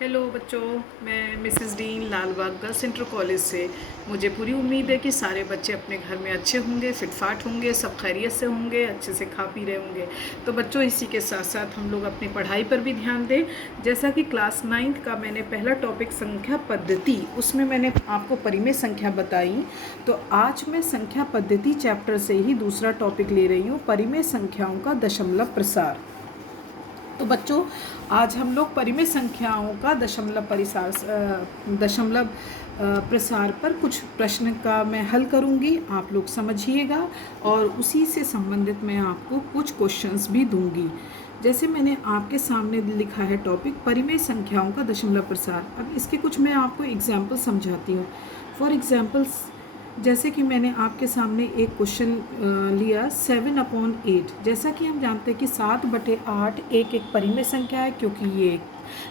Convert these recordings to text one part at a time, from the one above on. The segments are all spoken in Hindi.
हेलो बच्चों, मैं Mrs Dean Lalbagh girls inter college से। मुझे पूरी उम्मीद है कि सारे बच्चे अपने घर में अच्छे होंगे, फिटफाट होंगे, सब खैरियत से होंगे, अच्छे से खा पी रहे होंगे। तो बच्चों, इसी के साथ साथ हम लोग अपनी पढ़ाई पर भी ध्यान दें। जैसा कि क्लास 9th का मैंने पहला टॉपिक संख्या पद्धति, उसमें मैंने आपको परिमेय संख्या बताई। तो आज मैं संख्या पद्धति चैप्टर से ही दूसरा टॉपिक ले रही हूँ, परिमेय संख्याओं का दशमलव प्रसार। तो बच्चों, आज हम लोग परिमेय संख्याओं का दशमलव प्रसार पर कुछ प्रश्न का मैं हल करूंगी, आप लोग समझिएगा। और उसी से संबंधित मैं आपको कुछ क्वेश्चंस भी दूंगी। जैसे मैंने आपके सामने लिखा है टॉपिक परिमेय संख्याओं का दशमलव प्रसार। अब इसके कुछ मैं आपको एग्जाम्पल समझाती हूँ। फॉर एग्जाम्पल्स, जैसे कि मैंने आपके सामने एक क्वेश्चन लिया 7/8। जैसा कि हम जानते हैं कि 7/8 एक परिमेय संख्या है, क्योंकि ये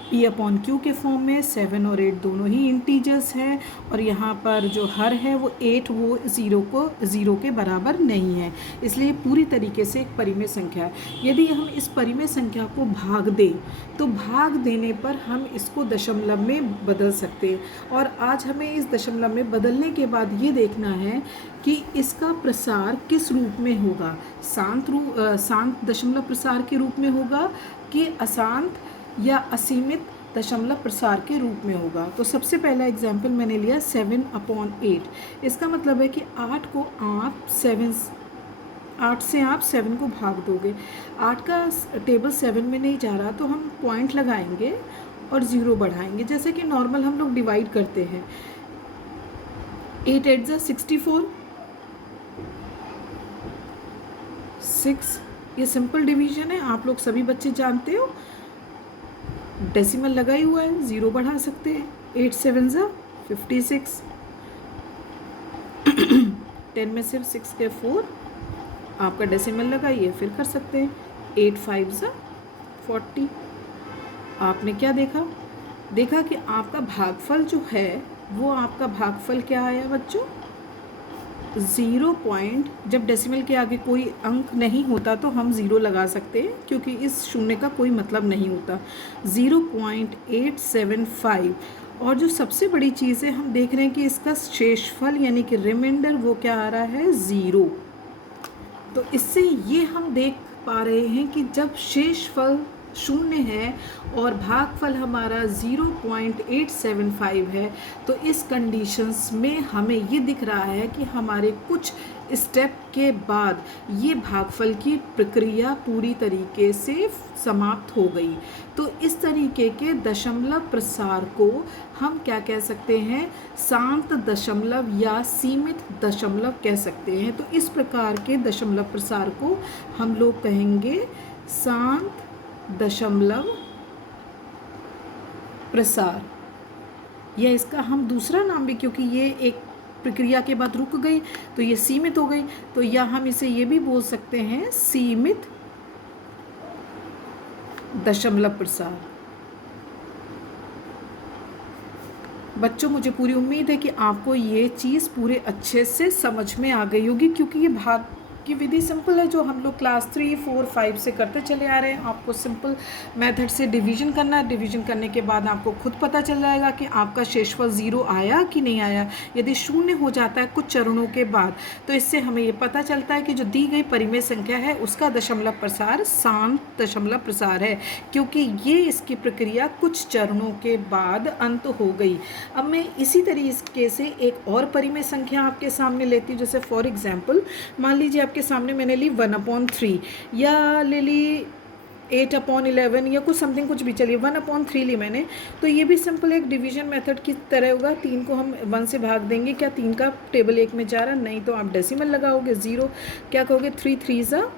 P/Q के फॉर्म में 7 और 8 दोनों ही इंटीजर्स हैं। और यहाँ पर जो हर है वो 8, वो ज़ीरो के बराबर नहीं है, इसलिए पूरी तरीके से एक परिमेय संख्या है। यदि हम इस परिमेय संख्या को भाग दें तो भाग देने पर हम इसको दशमलव में बदल सकते हैं। और आज हमें इस दशमलव में बदलने के बाद ये देखना है कि इसका प्रसार किस रूप में होगा। शांत दशमलव प्रसार के रूप में होगा कि अशांत या असीमित दशमलव प्रसार के रूप में होगा। तो सबसे पहला एग्जाम्पल मैंने लिया 7/8। इसका मतलब है कि 8 से आप 7 को भाग दोगे। 8 का टेबल 7 में नहीं जा रहा, तो हम पॉइंट लगाएंगे और 0 बढ़ाएंगे, जैसे कि नॉर्मल हम लोग डिवाइड करते हैं। 8 8 जा 64, 6। ये सिंपल डिवीजन है, आप लोग सभी बच्चे जानते हो। डेसिमल लगा ही हुआ है, 0 बढ़ा सकते हैं। 8 7 जा 56, 10 में सिर्फ 6 के 4, आपका डेसिमल लगाइए फिर कर सकते हैं। 8 5 जा 40। आपने क्या देखा कि आपका भागफल जो है वो आपका भागफल क्या आया बच्चों? 0 पॉइंट। जब डेसिमल के आगे कोई अंक नहीं होता तो हम 0 लगा सकते हैं, क्योंकि इस शून्य का कोई मतलब नहीं होता। 0.875। और जो सबसे बड़ी चीज़ है, हम देख रहे हैं कि इसका शेषफल यानी कि रिमाइंडर वो क्या आ रहा है? 0। तो इससे ये हम देख पा रहे हैं कि जब शेषफल 0 है और भागफल हमारा 0.875 है, तो इस कंडीशंस में हमें ये दिख रहा है कि हमारे कुछ स्टेप के बाद ये भागफल की प्रक्रिया पूरी तरीके से समाप्त हो गई। तो इस तरीके के दशमलव प्रसार को हम क्या कह सकते हैं? शांत दशमलव या सीमित दशमलव कह सकते हैं। तो इस प्रकार के दशमलव प्रसार को हम लोग कहेंगे शांत दशमलव प्रसार, या इसका हम दूसरा नाम भी, क्योंकि ये एक प्रक्रिया के बाद रुक गई तो ये सीमित हो गई, तो या हम इसे ये भी बोल सकते हैं सीमित दशमलव प्रसार। बच्चों, मुझे पूरी उम्मीद है कि आपको ये चीज़ पूरे अच्छे से समझ में आ गई होगी, क्योंकि ये भाग की विधि सिंपल है, जो हम लोग क्लास 3 4 5 से करते चले आ रहे हैं। आपको सिंपल मेथड से डिवीजन करना है। डिवीजन करने के बाद आपको खुद पता चल जाएगा कि आपका शेषफल 0 आया कि नहीं आया। यदि 0 हो जाता है कुछ चरणों के बाद, तो इससे हमें ये पता चलता है कि जो दी गई परिमेय संख्या है उसका दशमलव प्रसार शांत दशमलव प्रसार है, क्योंकि ये इसकी प्रक्रिया कुछ चरणों के बाद अंत हो गई। अब मैं इसी तरीके से एक और परिमेय संख्या आपके सामने लेती हूँ। जैसे फॉर एग्जाम्पल, मान लीजिए आपके सामने मैंने ली 1/3, या ले ली 8/11, या कुछ समथिंग, कुछ भी, चलिए 1/3 ली मैंने। तो ये भी सिंपल एक डिवीजन मेथड की तरह होगा। 3 को हम 1 से भाग देंगे। क्या 3 का टेबल 1 में जा रहा? नहीं, तो आप डेसिमल लगाओगे 0। क्या कहोगे? 3 3 जा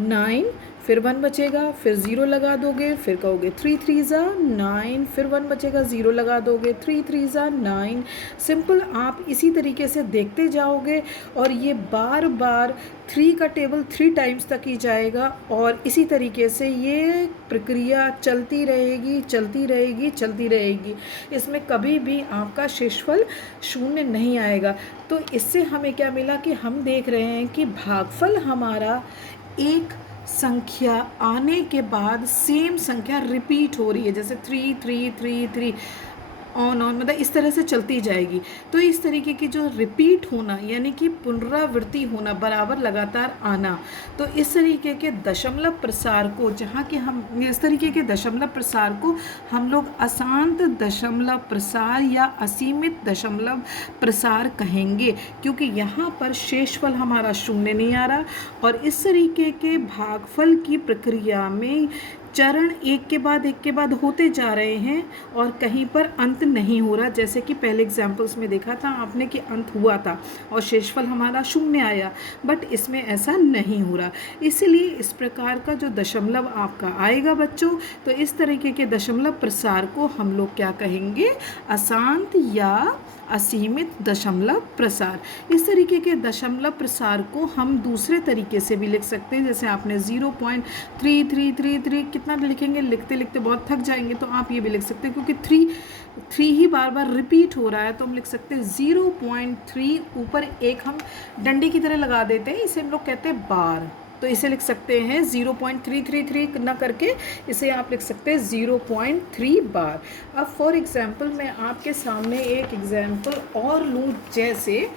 9, फिर 1 बचेगा, फिर 0 लगा दोगे, फिर कहोगे 3 3 जा 9, फिर 1 बचेगा, 0 लगा दोगे, 3 3 जा 9। सिंपल, आप इसी तरीके से देखते जाओगे और ये बार बार 3 का टेबल 3 टाइम्स तक ही जाएगा, और इसी तरीके से ये प्रक्रिया चलती रहेगी चलती रहेगी चलती रहेगी। इसमें कभी भी आपका शेषफल 0 नहीं आएगा। तो इससे हमें क्या मिला कि हम देख रहे हैं कि भागफल हमारा एक संख्या आने के बाद सेम संख्या रिपीट हो रही है, जैसे 3 3 3 3 ऑन मतलब इस तरह से चलती जाएगी। तो इस तरीके की जो रिपीट होना यानी कि पुनरावृत्ति होना, बराबर लगातार आना, तो इस तरीके के दशमलव प्रसार को, जहाँ कि हम इस तरीके के दशमलव प्रसार को हम लोग अशांत दशमलव प्रसार या असीमित दशमलव प्रसार कहेंगे, क्योंकि यहाँ पर शेषफल हमारा शून्य नहीं आ रहा और इस तरीके के भागफल की प्रक्रिया में चरण एक के बाद होते जा रहे हैं और कहीं पर अंत नहीं हो रहा, जैसे कि पहले एग्जाम्पल्स में देखा था आपने कि अंत हुआ था और शेषफल हमारा शून्य आया, बट इसमें ऐसा नहीं हो रहा। इसलिए इस प्रकार का जो दशमलव आपका आएगा बच्चों, तो इस तरीके के दशमलव प्रसार को हम लोग क्या कहेंगे, अशांत या असीमित दशमलव प्रसार। इस तरीके के दशमलव प्रसार को हम दूसरे तरीके से भी लिख सकते हैं, जैसे आपने 0.3333 कितना लिखेंगे, लिखते लिखते बहुत थक जाएंगे, तो आप ये भी लिख सकते हैं, क्योंकि 3 ही बार बार रिपीट हो रहा है, तो हम लिख सकते हैं 0.3 ऊपर एक हम डंडी की तरह लगा देते हैं, इसे हम लोग कहते हैं बार, तो इसे लिख सकते हैं 0.333 ना करके इसे आप लिख सकते हैं 0.3 बार। अब फॉर एग्जांपल मैं आपके सामने एक एग्जांपल और लूँ, जैसे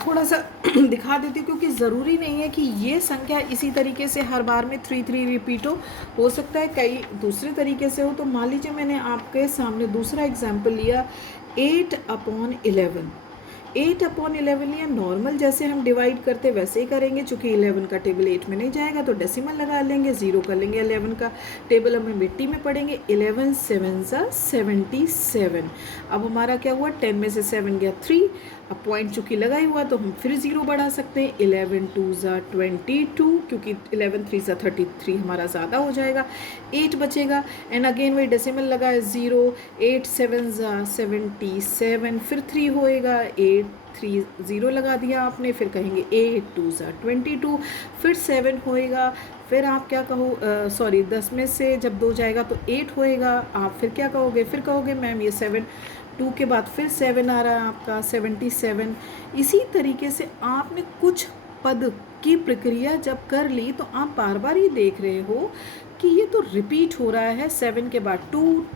थोड़ा सा दिखा देती हूँ, क्योंकि ज़रूरी नहीं है कि ये संख्या इसी तरीके से हर बार में 3 रिपीट हो सकता है कई दूसरे तरीके से हो। तो मान लीजिए मैंने आपके सामने दूसरा एग्जांपल लिया 8/11। 8/11 लिया, नॉर्मल जैसे हम डिवाइड करते वैसे ही करेंगे, चूँकि 11 का टेबल 8 में नहीं जाएगा तो डेसिमल लगा लेंगे, 0 कर लेंगे, 11 का टेबल हमें मिट्टी में पढ़ेंगे, 11 7 77। अब हमारा क्या हुआ, 10 में से 7 गया 3, अब पॉइंट चूँकि लगा ही हुआ तो हम फिर 0 बढ़ा सकते हैं, 11 2 22, क्योंकि 11 3 33 हमारा ज़्यादा हो जाएगा, 8 बचेगा, एंड अगेन वही डेसिमल लगा है 0, 8 7 77, फिर 3 होएगा, 8 3 0 लगा दिया आपने, फिर कहेंगे 8 2 22, फिर 7 होएगा, फिर आप क्या कहो, 10 में से जब 2 जाएगा तो 8 होएगा, आप फिर क्या कहोगे, फिर कहोगे मैम ये 7, 2 के बाद फिर 7 आ रहा है आपका 77। इसी तरीके से आपने कुछ पद की प्रक्रिया जब कर ली तो आप बार बार ये देख रहे हो कि ये तो रिपीट हो रहा है, 7 के बाद 2,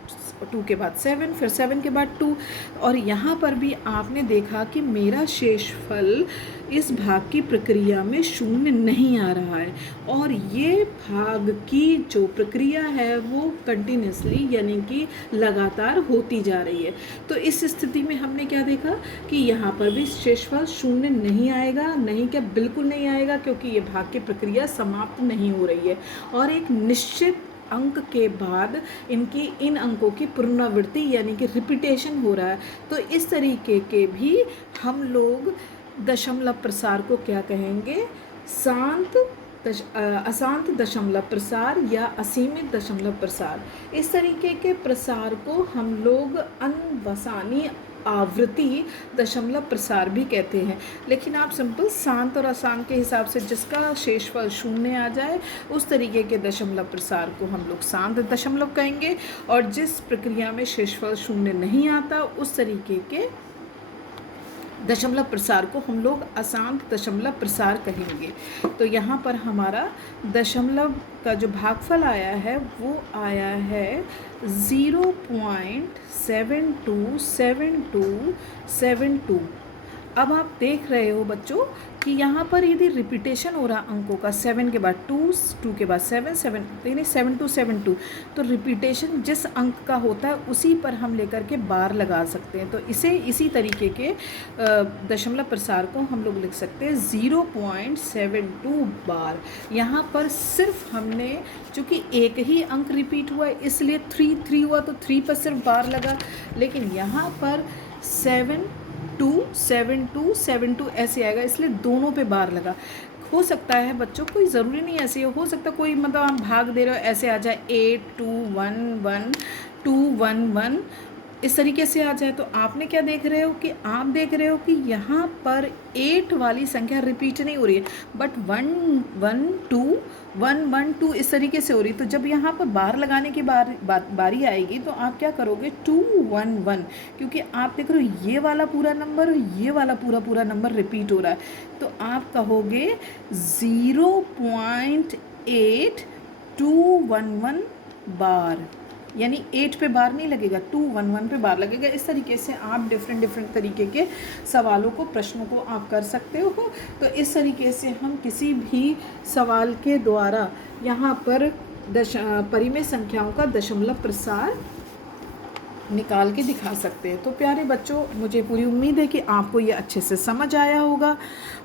2 के बाद 7, फिर 7 के बाद 2, और यहाँ पर भी आपने देखा कि मेरा शेषफल इस भाग की प्रक्रिया में शून्य नहीं आ रहा है, और ये भाग की जो प्रक्रिया है वो कंटिन्यूसली यानी कि लगातार होती जा रही है। तो इस स्थिति में हमने क्या देखा कि यहाँ पर भी शेषफल शून्य नहीं आएगा, नहीं क्या बिल्कुल नहीं आएगा, क्योंकि ये भाग की प्रक्रिया समाप्त नहीं हो रही है और एक निश्चित अंक के बाद इन अंकों की पुनरावृत्ति यानी कि रिपीटेशन हो रहा है। तो इस तरीके के भी हम लोग दशमलव प्रसार को क्या कहेंगे, अशांत दशमलव प्रसार या असीमित दशमलव प्रसार। इस तरीके के प्रसार को हम लोग अनवसानी आवृत्ति दशमलव प्रसार भी कहते हैं, लेकिन आप सिंपल शांत और अशांत के हिसाब से जिसका शेषफल शून्य आ जाए उस तरीके के दशमलव प्रसार को हम लोग शांत दशमलव कहेंगे, और जिस प्रक्रिया में शेषफल शून्य नहीं आता उस तरीके के दशमलव प्रसार को हम लोग अशांत दशमलव प्रसार कहेंगे। तो यहाँ पर हमारा दशमलव का जो भागफल आया है वो आया है 0.727272। अब आप देख रहे हो बच्चों कि यहाँ पर यदि रिपीटेशन हो रहा अंकों का 7 के बाद 2, 2 के बाद 7, 7 यानी 7272, तो रिपीटेशन जिस अंक का होता है उसी पर हम लेकर के बार लगा सकते हैं। तो इसी तरीके के दशमलव प्रसार को हम लोग लिख सकते हैं 0.72 बार। यहाँ पर सिर्फ हमने चूँकि एक ही अंक रिपीट हुआ है इसलिए 3 हुआ तो 3 पर सिर्फ बार लगा, लेकिन यहाँ पर 7272 ऐसे आएगा इसलिए दोनों पे बार लगा। हो सकता है बच्चों, कोई ज़रूरी नहीं ऐसे हो सकता कोई मतलब आप भाग दे रहे हो ऐसे आ जाए 8211 211 इस तरीके से आ जाए तो आपने क्या देख रहे हो कि आप देख रहे हो कि यहाँ पर 8 वाली संख्या रिपीट नहीं हो रही है, बट 1 1 2 1 1 2 इस तरीके से हो रही है। तो जब यहाँ पर बार लगाने की बारी आएगी तो आप क्या करोगे 2 1 1, क्योंकि आप देख रहे हो ये वाला पूरा नंबर और ये वाला पूरा नंबर रिपीट हो रहा है। तो आप कहोगे 0.8211 बार, यानी 8 पे बार नहीं लगेगा, 211 पे बार लगेगा। इस तरीके से आप डिफरेंट तरीके के सवालों को, प्रश्नों को आप कर सकते हो। तो इस तरीके से हम किसी भी सवाल के द्वारा यहाँ पर परिमेय संख्याओं का दशमलव प्रसार निकाल के दिखा सकते हैं। तो प्यारे बच्चों, मुझे पूरी उम्मीद है कि आपको ये अच्छे से समझ आया होगा,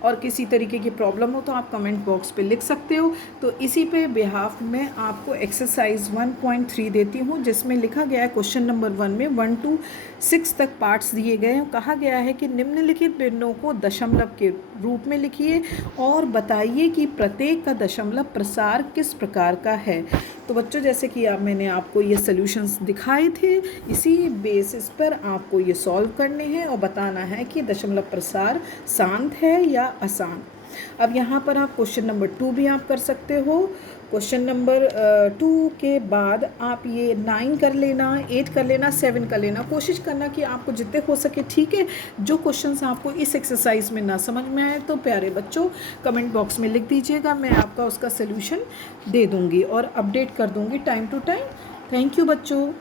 और किसी तरीके की प्रॉब्लम हो तो आप कमेंट बॉक्स पे लिख सकते हो। तो इसी पे बिहाफ में आपको एक्सरसाइज 1.3 देती हूँ, जिसमें लिखा गया है क्वेश्चन नंबर 1 में 1 to 6 तक पार्ट्स दिए गए हैं। कहा गया है कि निम्नलिखित भिन्नों को दशमलव के रूप में लिखिए और बताइए कि प्रत्येक का दशमलव प्रसार किस प्रकार का है। तो बच्चों, जैसे कि मैंने आपको ये सॉल्यूशंस दिखाए थे, इसी बेसिस पर आपको ये सॉल्व करने हैं और बताना है कि दशमलव प्रसार शांत है या आसान। अब यहाँ पर आप क्वेश्चन नंबर 2 भी आप कर सकते हो। क्वेश्चन नंबर 2 के बाद आप ये 9 कर लेना, 8 कर लेना, 7 कर लेना। कोशिश करना कि आपको जितने हो सके, ठीक है। जो क्वेश्चंस आपको इस एक्सरसाइज में ना समझ में आए तो प्यारे बच्चों कमेंट बॉक्स में लिख दीजिएगा, मैं आपका उसका सलूशन दे दूँगी और अपडेट कर दूँगी time to time. Thank you बच्चों।